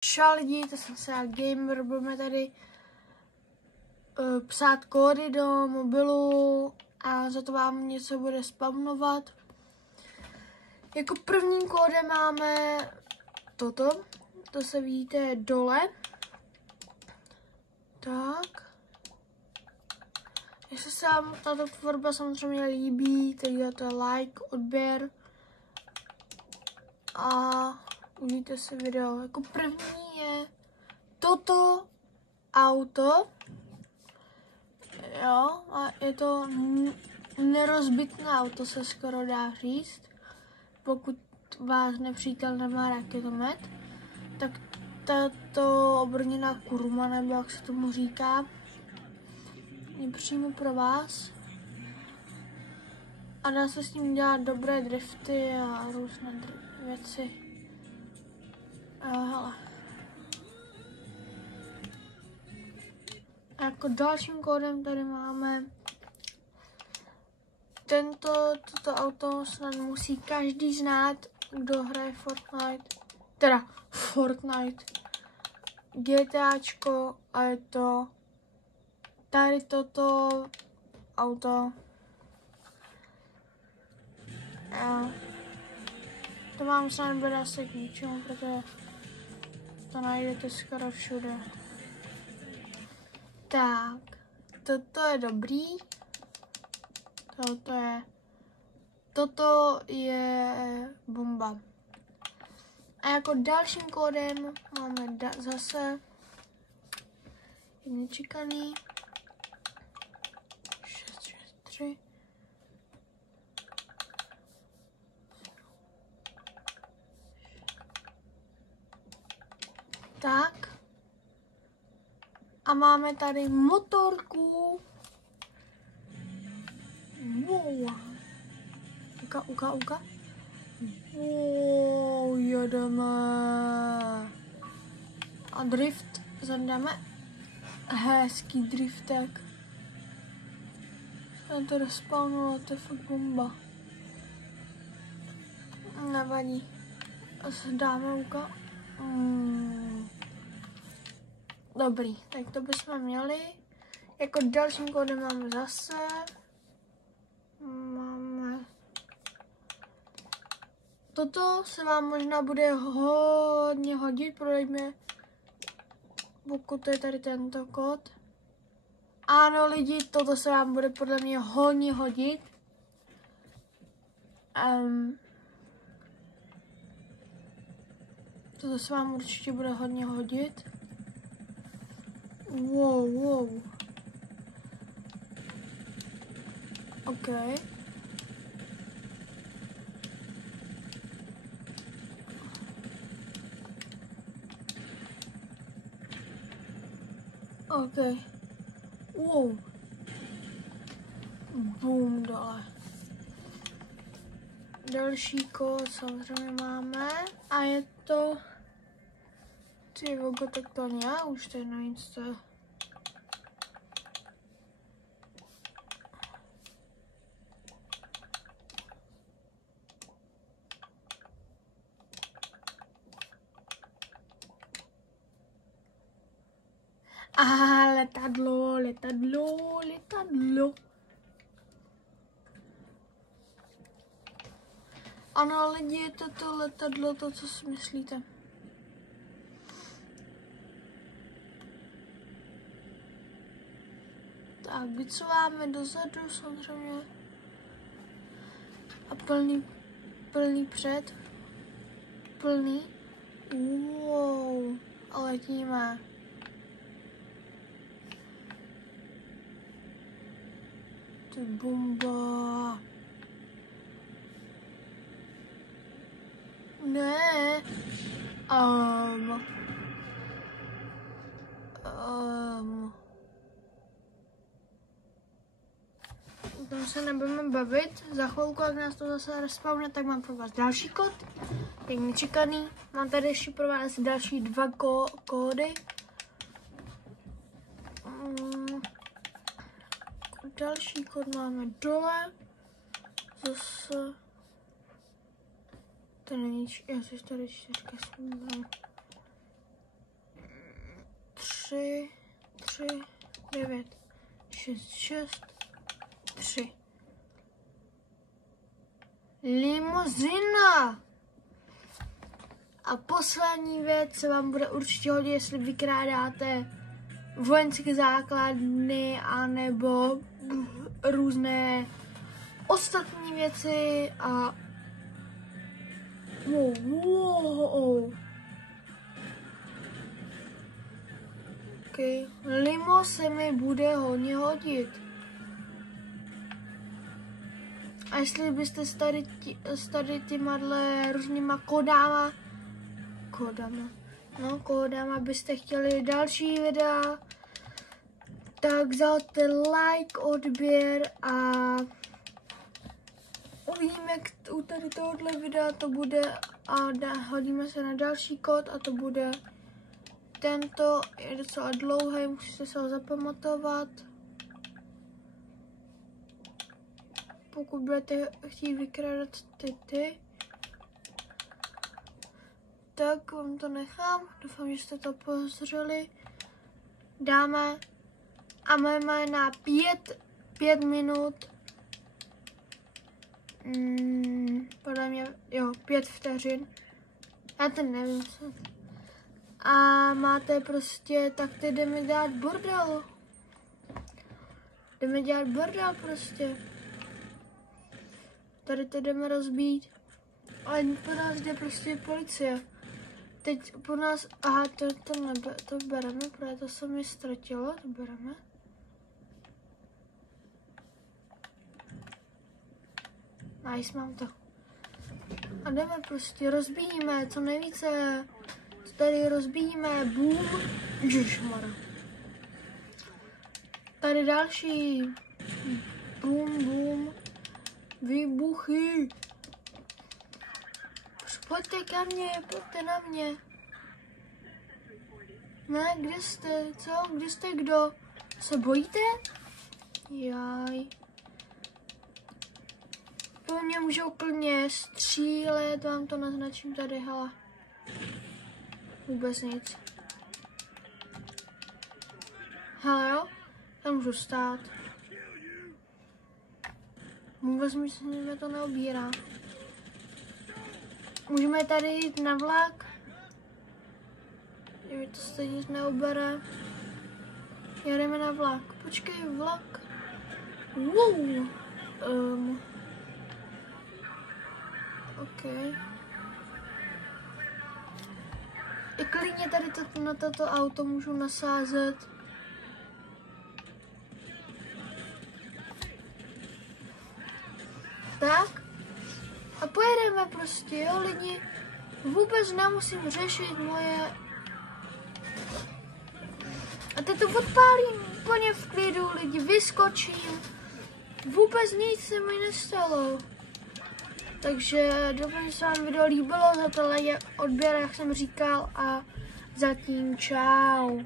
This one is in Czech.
Čau lidi, to jsem se gamer, budeme tady psát kódy do mobilu a za to vám něco bude spamnovat. Jako prvním kódem máme toto, to se vidíte dole. Tak. Jestli se vám tato tvorba samozřejmě líbí, tak dáte like, odběr a uvidíte si video. Jako první je toto auto. Jo, a je to nerozbitné auto, se skoro dá říct. Pokud vás nepřítel nemá raketomet, tak tato obrněná kurma, nebo jak se tomu říká, je přímo pro vás. A dá se s ním dělat dobré drifty a různé věci. Hele. A jako dalším kódem tady máme toto auto snad musí každý znát, kdo hraje Fortnite, GTAčko, a je to tady toto auto. A to vám snad bude asi k ničemu, protože to najdete skoro všude. Tak, toto je dobrý. Toto je bomba. A jako dalším kódem máme zase nečekaný 663. Tak. A máme tady motorku. Wow. Uka. Wow, jedeme. A drift zadáme. Hezký driftek. A to respawnulo, to je fakt bomba. Nevadí. A se dáme uka. Dobrý, tak to bychom měli. Jako dalším kódem máme zase. Toto se vám možná bude hodně hodit, prodejme, pokud je tady tento kód. Ano lidi, toto se vám bude podle mě hodně hodit. Toto se vám určitě bude hodně hodit. Wow. OK. Wow. Boom, dole. Další kód samozřejmě máme a je to ty vogo, tak to já už tady nevím, co to je. Letadlo. Ano, lidi, je to letadlo, to, co si myslíte. Tak, vycouváme dozadu samozřejmě. A plný před. Plný. Wow, a letíme. To je bomba. Ne. Tam se nebudeme bavit. Za chvilku, jak nás to zase respawne, tak mám pro vás další kód. Tak nečekaný. Mám tady ještě pro vás další dva kódy. Další kód máme dole. Zase. To není, já si tady 4 smím. 3, 9, 6, 3. Limuzina! A poslední věc se vám bude určitě hodit, jestli vykrádáte vojenské základny anebo různé ostatní věci a Okay. Limo se mi bude hodně hodit. A jestli byste s těma různýma kódama byste chtěli další videa, tak zahoďte like, odběr a uvidíme, jak u tady tohohle videa to bude a hodíme se na další kód a to bude tento, je docela dlouhý, musíte se ho zapamatovat. Pokud budete chtít vykrádat ty, tak vám to nechám. Doufám, že jste to pozřeli. Dáme a máme na 5 minut. Podle mě, 5 vteřin. Já to nevím. A máte prostě, tak ty jdeme dělat bordel. Jdeme dělat bordel prostě. Tady to jdeme rozbít. Ale po nás jde prostě policie. Teď po nás, aha, to bereme, protože to se mi ztratilo, to bereme. Nice, mám to. A jdeme prostě, rozbíjíme co nejvíce. Tady rozbíjíme, boom, ježišmar. Tady další, boom, výbuchy. Pojďte ke mně, pojďte na mě. Ne, kde jste, co, kde jste, kdo? Se bojíte? Jaj. Po mně můžou klidně střílet, vám to naznačím tady, hele. Vůbec nic. Hele jo, tam můžu stát. Vůbec mi se mě to neobírá. Můžeme tady jít na vlak. Je to stejně nic neubere. Jedeme na vlak. Počkej, vlak. Wow. OK. I klidně tady na toto auto můžu nasázet. Tak. A pojedeme prostě, jo, lidi. Vůbec nemusím řešit moje... A teď to odpálím úplně v klidu, lidi, vyskočím. Vůbec nic se mi nestalo. Takže doufám, že se vám video líbilo, za tohle je odběr, jak jsem říkal, a zatím čau.